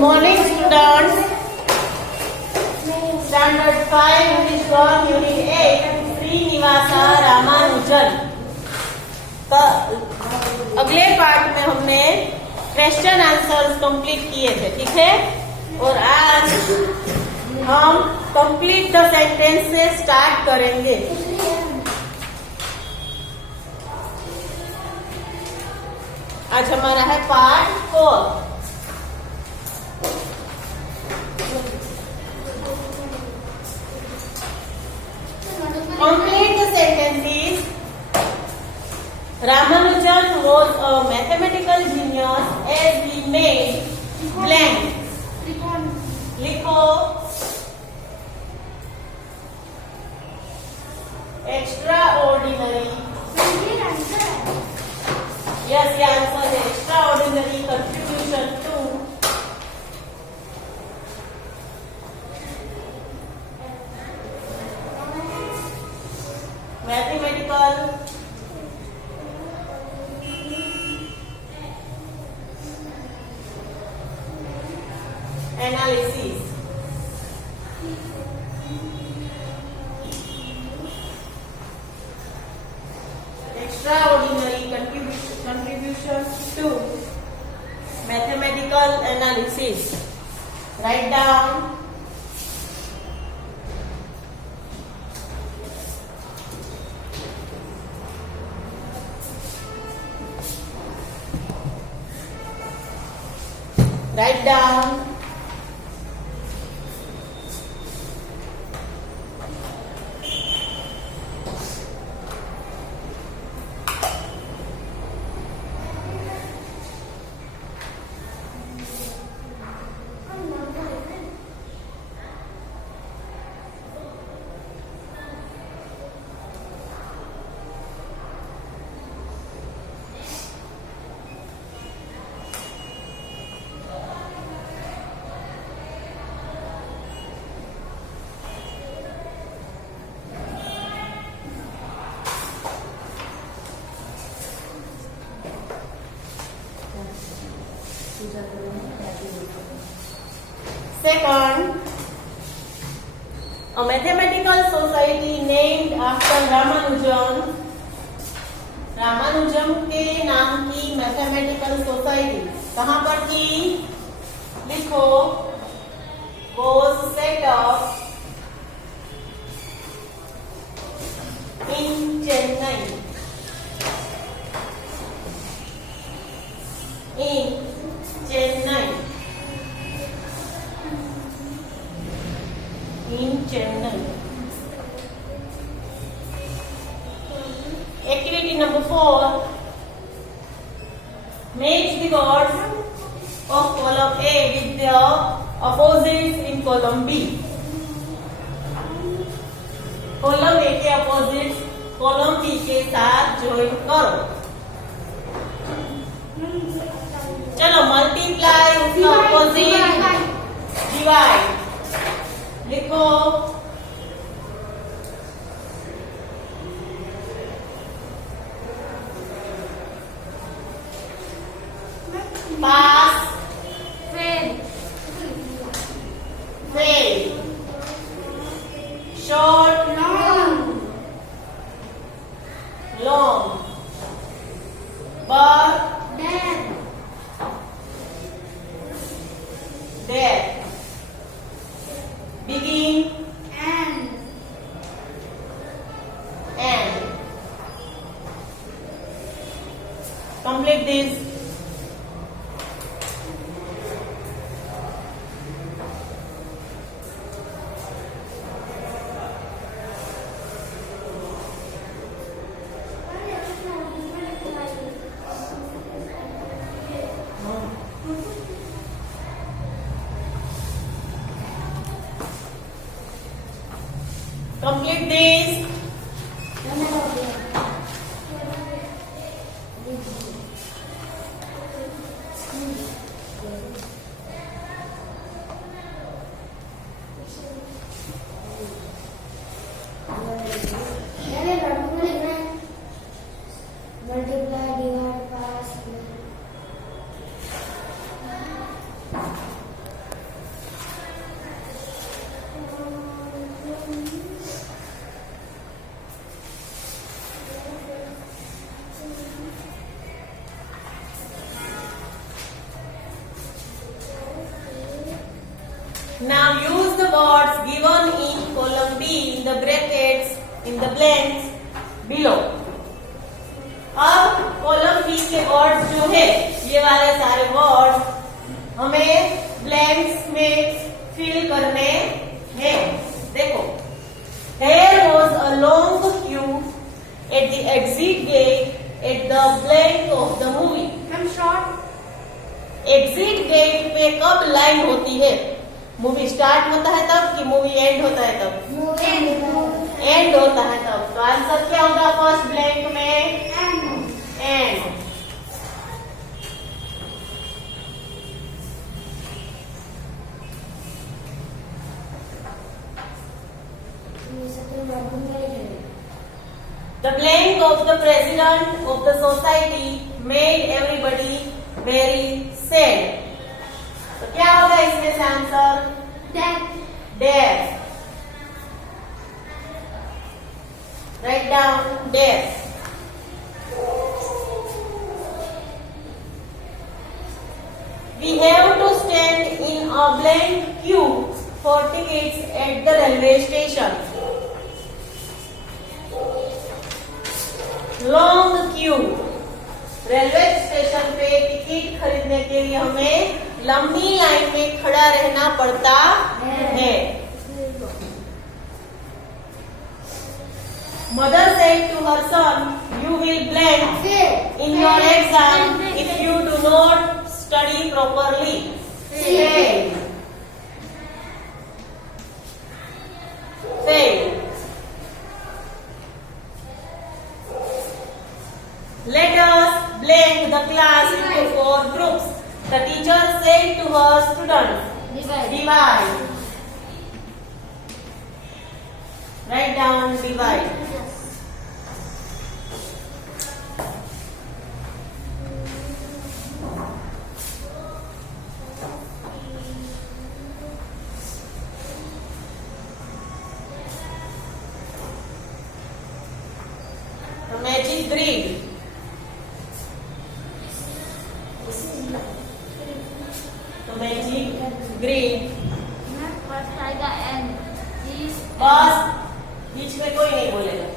morning, students. Standard 5, English 1, Unit 8, श्रीनिवासा रामानुजन। तो अगले पार्ट में हमने क्वेश्चन आंसर्स कंप्लीट किए थे, ठीक है। और आज हम कंप्लीट द सेंटेंस से स्टार्ट करेंगे। आज हमारा है पार्ट 4। Complete the sentences. Ramanujan was a mathematical genius as he made blank. लिखो extraordinary. Yes, the answer is extraordinary contribution to mathematical analysis. Extraordinary contribution to mathematical analysis. Write down. Write down. Second, a mathematical society named after Ramanujan. Ramanujan के नाम की mathematical society कहाँ पर थी? लिखो was set up in Chennai. In Chennai. In Chennai. Activity number 4. Match the words of column A with the opposites in column B. column A के opposites column B के साथ join करो। चलो multiply उसका opposite divide। लिखो पास फेल शॉर्ट लॉन्ग बर death begin and complete this. Complete this. in the brackets in the blanks below. अब column B के वर्ड्स जो है, ये वाले सारे वर्ड्स हमें ब्लैंक्स में फिल करने हैं. देखो, there was a long queue at the exit gate at the blank of the movie. Ma'am short exit gate पे कब लाइन होती है? मूवी स्टार्ट होता है तब कि मूवी एंड होता है तब? एंड होता है तब. तो आंसर क्या होगा फर्स्ट ब्लैंक में? And. The blank of the president of the society made everybody very sad. तो क्या होगा इसमें से answer? Death. Write down death. We have to stand in a blank queue for tickets at the railway station. Long Q. Railway station पे टिकट खरीदने के लिए हमें लंबी लाइन में खड़ा रहना पड़ता है. Mother said to her son, you will blank in your exam if you do not study properly. Fail. Let us blank the class into 4 groups. The teacher said to her students, divide. Write down divide. The magic grid. Magic green. बस बीच में कोई नहीं बोलेगा.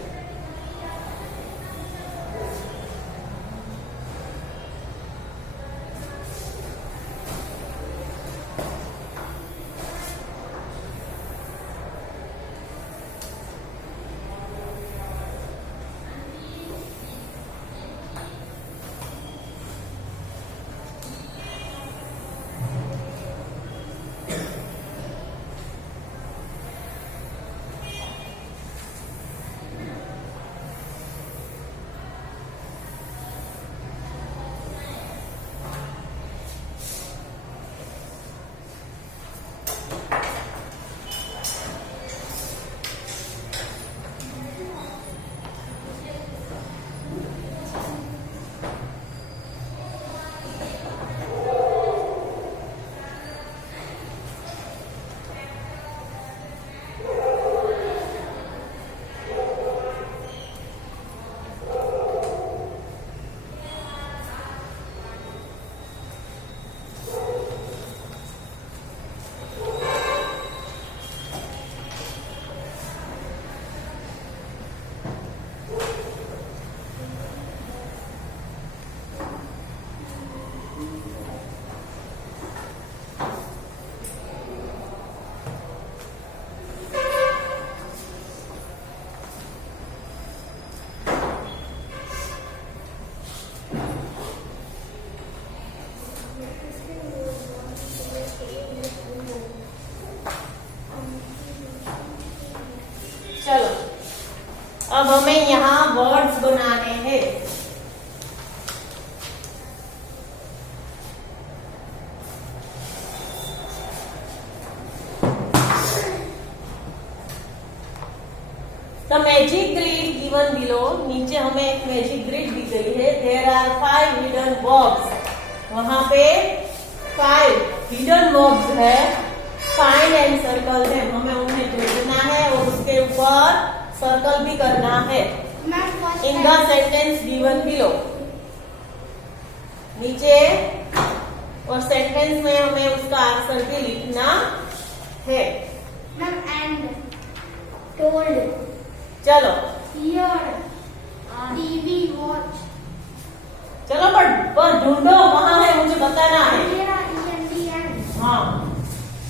चलो, अब हमें यहाँ words बनाने हैं. The magic grid given below. नीचे हमें एक मैजिक ग्रिड दी गई है. There are 5 hidden box. वहां पे 5 हिडन बॉक्स है. फाइंड एंड सर्कल है. हमें उन्हें जोड़ना है और उसके ऊपर सर्कल भी करना है. In the sentence given below. नीचे और सेंटेंस में हमें उसका आंसर भी लिखना है. मैम told, चलो heard, TV, watch. चलो पर ढूंढो कहाँ है, मुझे बताना है। मेरा ENDN. हाँ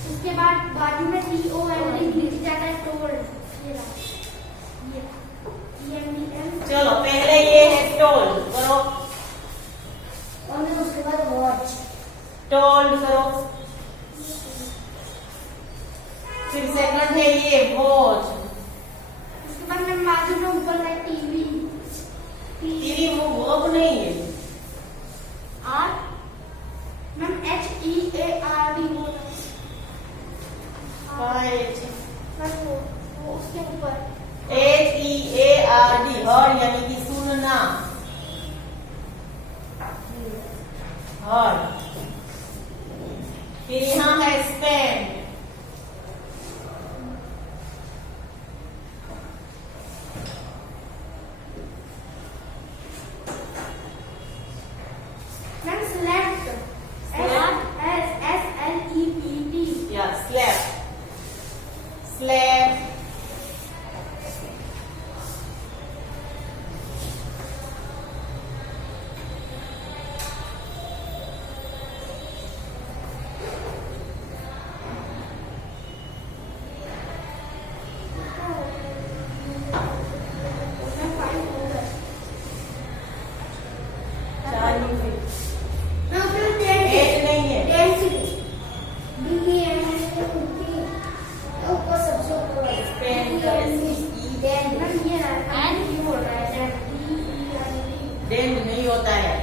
उसके बाद बाजू में TOLD लिख जाता है told. ये ENDN. चलो पहले ये है टोल्ड, करो और उसके बाद watch. टोल्ड करो। फिर सेकंड है ये वॉच। उसके बाद मैं बाजू में ऊपर है टीवी. टीवी वो वर्ब नहीं है। आर मैम HEARD बोला. बस वो उसके ऊपर HEARD, हर यानी कि सुनना, हर। फिर यहाँ है स्पेंड। Ma'am slept. SLEPT. या स्लैप, स्लैप। एट नहीं है। डेंड नहीं होता है।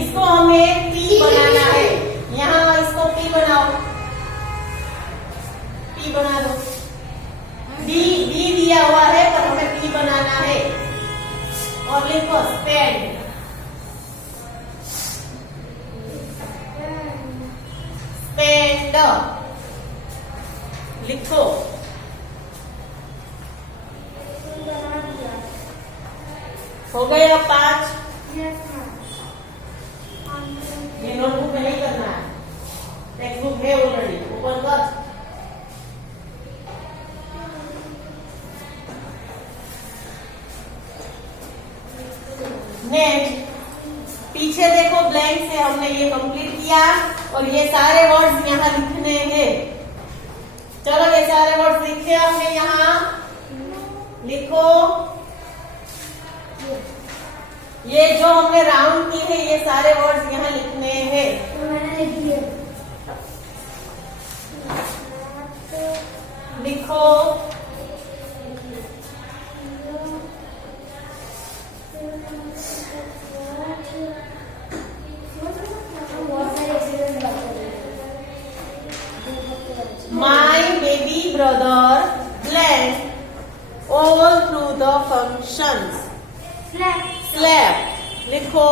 इसको हमें पी बनाना है। यहाँ इसको पी बनाओ, पी बना दो। डी दिया हुआ है पर हमें पी बनाना है। और लिखो स्पेंड। स्पेंड लिखो। हो गया 5। ये नोटबुक में नहीं करना है, टेक्स्ट बुक है ऑलरेडी, ओपन कर। नेक्स्ट पीछे देखो, ब्लैंक से हमने ये कंप्लीट किया और ये सारे वर्ड्स यहाँ लिखने हैं। चलो ये सारे वर्ड्स लिखे हमने यहाँ, लिखो। ये जो हमने राउंड की है ये सारे वर्ड्स यहाँ लिखने हैं। लिखो। My baby brother blank all through the functions. Slept लिखो।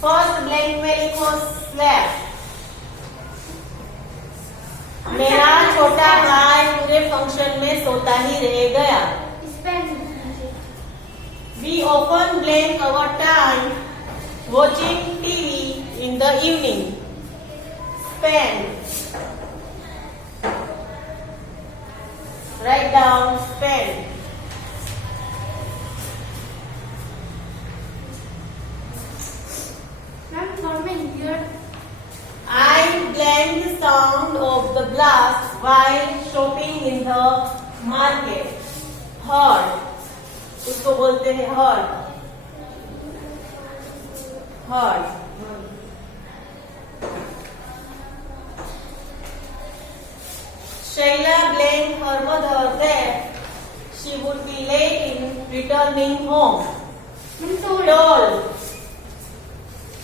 फर्स्ट ब्लैंक में लिखो slept। मेरा छोटा भाई पूरे फंक्शन में सोता ही रह गया। We often blank our time watching TV in the evening. Spend. Write down spend. I blank the sound of the blast while shopping in the market. Heard. उसको बोलते हैं heard. Heard. Shaila blamed her mother that she would be late in returning home. Told.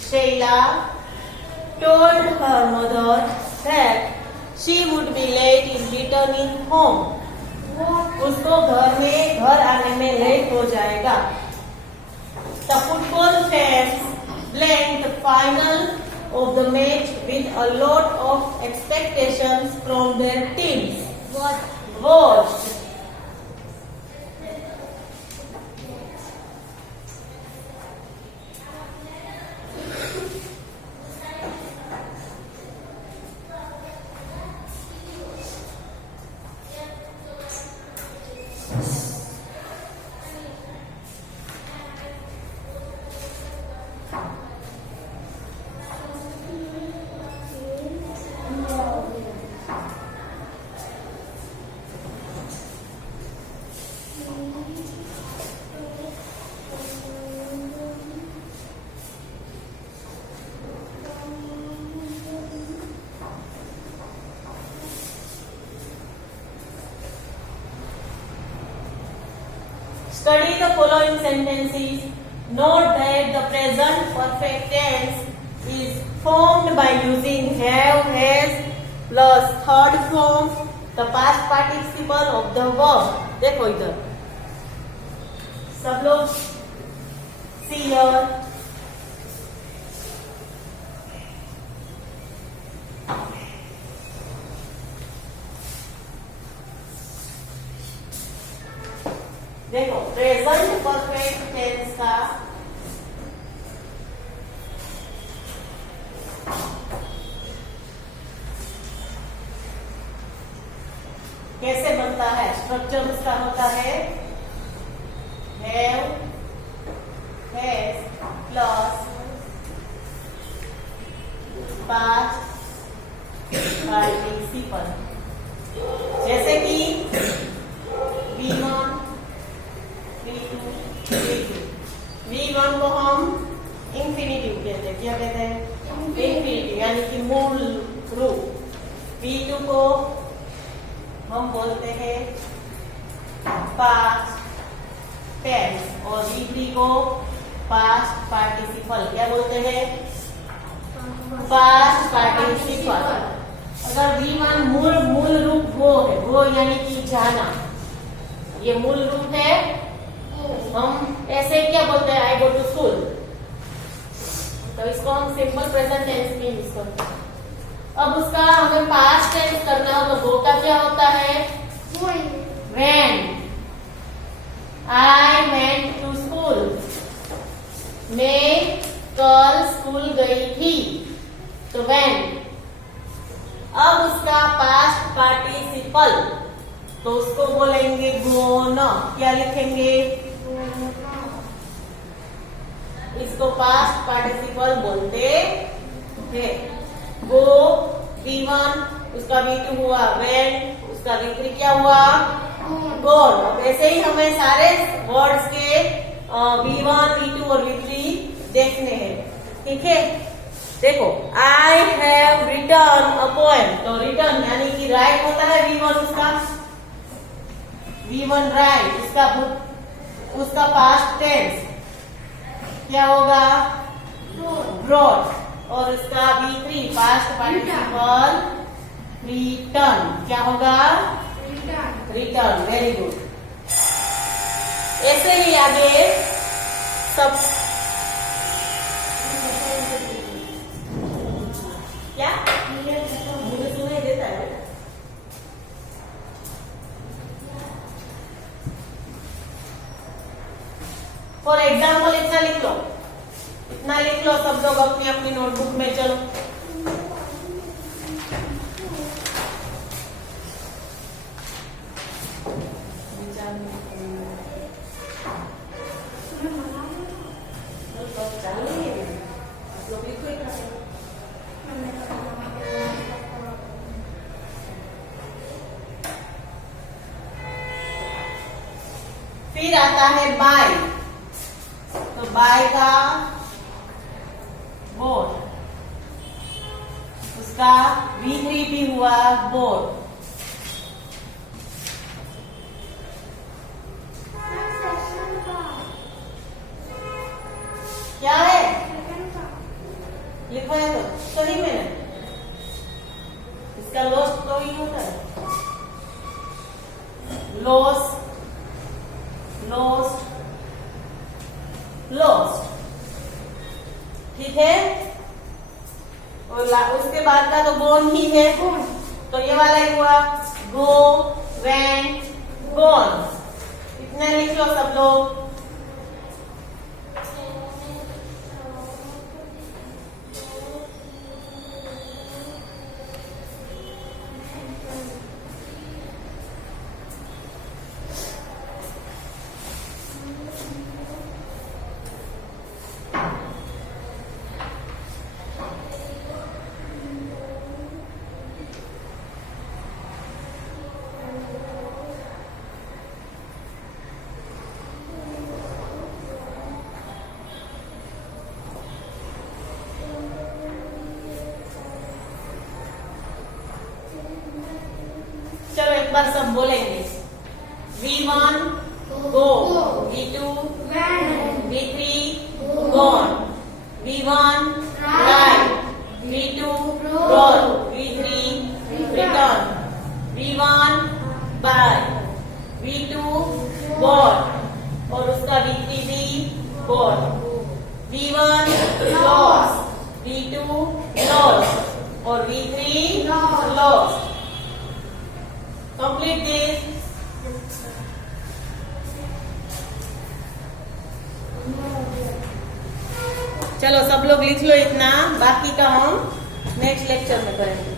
Shaila told her mother that she would be late in returning home. उसको घर आने में लेट हो जाएगा। The football fans blamed the final of the match with a lot of expectations from their teams. Watched. Study the following sentences. Note that the present perfect tense is formed by using have, has plus third form, the past participle of the verb. देखो इधर सब लोग see here. देखो present perfect tense का कैसे बनता है, स्ट्रक्चर उसका होता है have, has plus past participle. जैसे कि V1 V1 को हम इंफिनिटिव कहते हैं। क्या कहते हैं? इंफिनिटिव, यानी कि मूल रूप। V2 को हम बोलते हैं पास्ट टेंस और V3 को पास्ट पार्टिसिपल। क्या बोलते हैं? Past participle. अगर V1 मूल रूप वो है, वो यानी कि जाना, ये मूल रूप है। हम ऐसे क्या बोलते हैं? आई गो टू स्कूल। तो इसको हम सिंपल प्रेजेंट टेंस में यूज करते हैं। अब उसका हमें पास्ट टेंस करना हो तो वो का क्या होता है? When I went to school। मैं कल स्कूल गई थी, तो when। अब उसका पास्ट पार्टिसिपल तो उसको बोलेंगे गोना। क्या लिखेंगे? इसको पास्ट पार्टिसिपल बोलते हैं। गो V1, उसका V2 हुआ when, उसका V3 क्या हुआ? गॉन। अब ऐसे ही हमें सारे वर्ड्स के V1, V2 और V3 देखने हैं। ठीक है, देखो I have return a poem. तो रिटर्न यानी कि राइट होता है V1 उसका। V1 राइट, उसका पास्ट टेंस क्या होगा? ब्रॉट। और उसका V3 पास्ट पार्टिसिपल रिटर्न क्या होगा? रिटर्न। Very good. ऐसे ही आगे सब क्या मुझे सुनाई देता है? फॉर एग्जाम्पल इतना लिख लो, इतना लिख लो सब लोग अपनी अपनी नोटबुक में। चलो फिर आता है बाय। तो बाय का बोर्ड, उसका V3 भी हुआ बोर्ड। क्या है? लिखवाया तो सही में इसका लॉस तो ही होता है। Loss, lost, lost. ठीक है, और उसके बाद का तो गोन ही है। तो ये वाला ही हुआ गो, वेंट, गोन। इतना लिख लो सब लोग। चलो एक बार सब बोलेंगे। V1 go. V2, V3, gone. V1, ride. V2, roll. V3, return. V1, buy. V2, bought और उसका V3 भी bought. V1 lost. V2 lost और V3 lost. Complete this. चलो सब लोग लिख लो इतना, बाकी का हम नेक्स्ट लेक्चर में करेंगे.